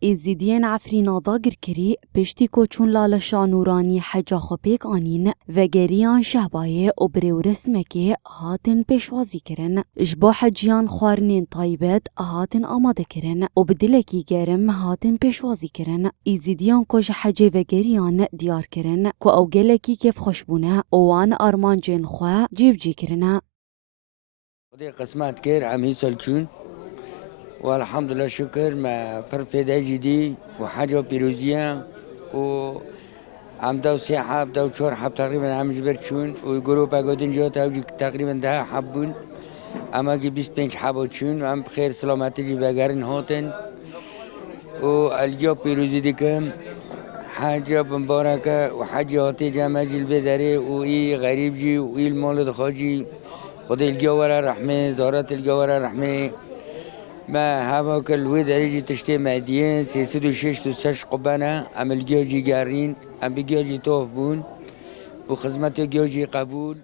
ایزیدین عفرینا داگر کری پشتی کوچون لالشا نورانی حجا خوبیک آنین و گریان شهبایه و بریو رسمکی هاتن پیشوازی کرن. جبا حجیان خوارنین طایبت هاتن آماده کرن و بدلکی گرم هاتن پیشوازی کرن. ایزیدیان کج حجی و گریان دیار کرن که او گلکی کف خوشبونه وان آرمان جین خواه جیب جی کرن. خدای قسمت کرد همی سالچون والحمد لله شكر ما فرفدا جدي وحاجة بيروزيا و عم داو سياحة بداو شور حب تقريبا عم جبرتشون ويقولوا باقودين جو تاوجي تقريبا ده حبون اما جي 25 حبوتشون وعم بخير سلامتي جي باقارن هوتن والجو بيروزي ديكم حاجة مباركة وحاجة هاتي جامع جي البدري وإي غريب جي وإي المولد خاجي خدي الجوارة رحمة زارات الجوارة رحمة ما هوا كل ويد ريجي تشتي ماديين سيسدو شش تسش قبنا عمل جوجي جارين عم بجوجي توف بون وخدمته جوجي قبول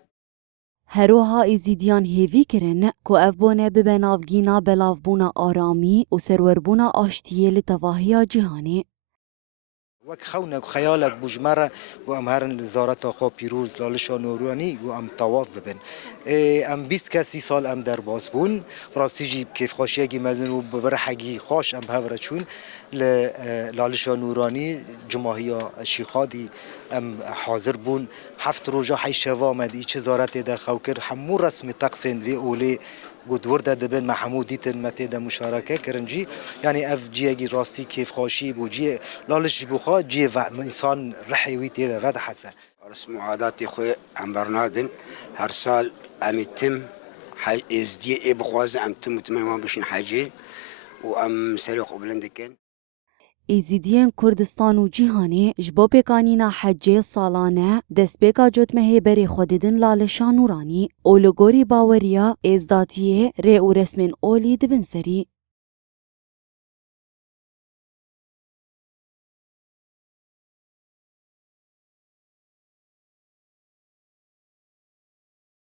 هروها ایزیدیان هیوی کرن که اف بونه ببنافگینا بلافبونا آرامی و سروربونا آشتیه لتواهیا جهانی. وك خونك خيالك بوجمرة وام هرن زارت خو پیروز لالشا نورانی و ام طواف ببن ام 20 کسی سال ام در باز بون فراستی جی کیف خوشیگی مزن و ببرحگی خوش ام هورچون لالشا نورانی جماهیا شیخادی ام حاضر بون هفت روزا حی شوا مدی چه زارت ده خوکر همو رسم تقسین وی اولی قد ورده دبن محمودیت متى مشاركة كرنجي يعني اف جيجي راستي كيف خاشي بوجي لالش بوخا جي انسان رحيوي تيدا غدا حسن رسم عاداتي خوي عم برنادن هر سال عم يتم ازدي بخواز عم تم تمام باش نحاجي وام سريق بلندكن ایزیدیان کردستان و جیهانی جبو پیکانینا حجه سالانه دست پیکا جوتمه بری خوددن لالشا نورانی اولوگوری باوریا ازداتیه ری و رسمن اولی دبن سری.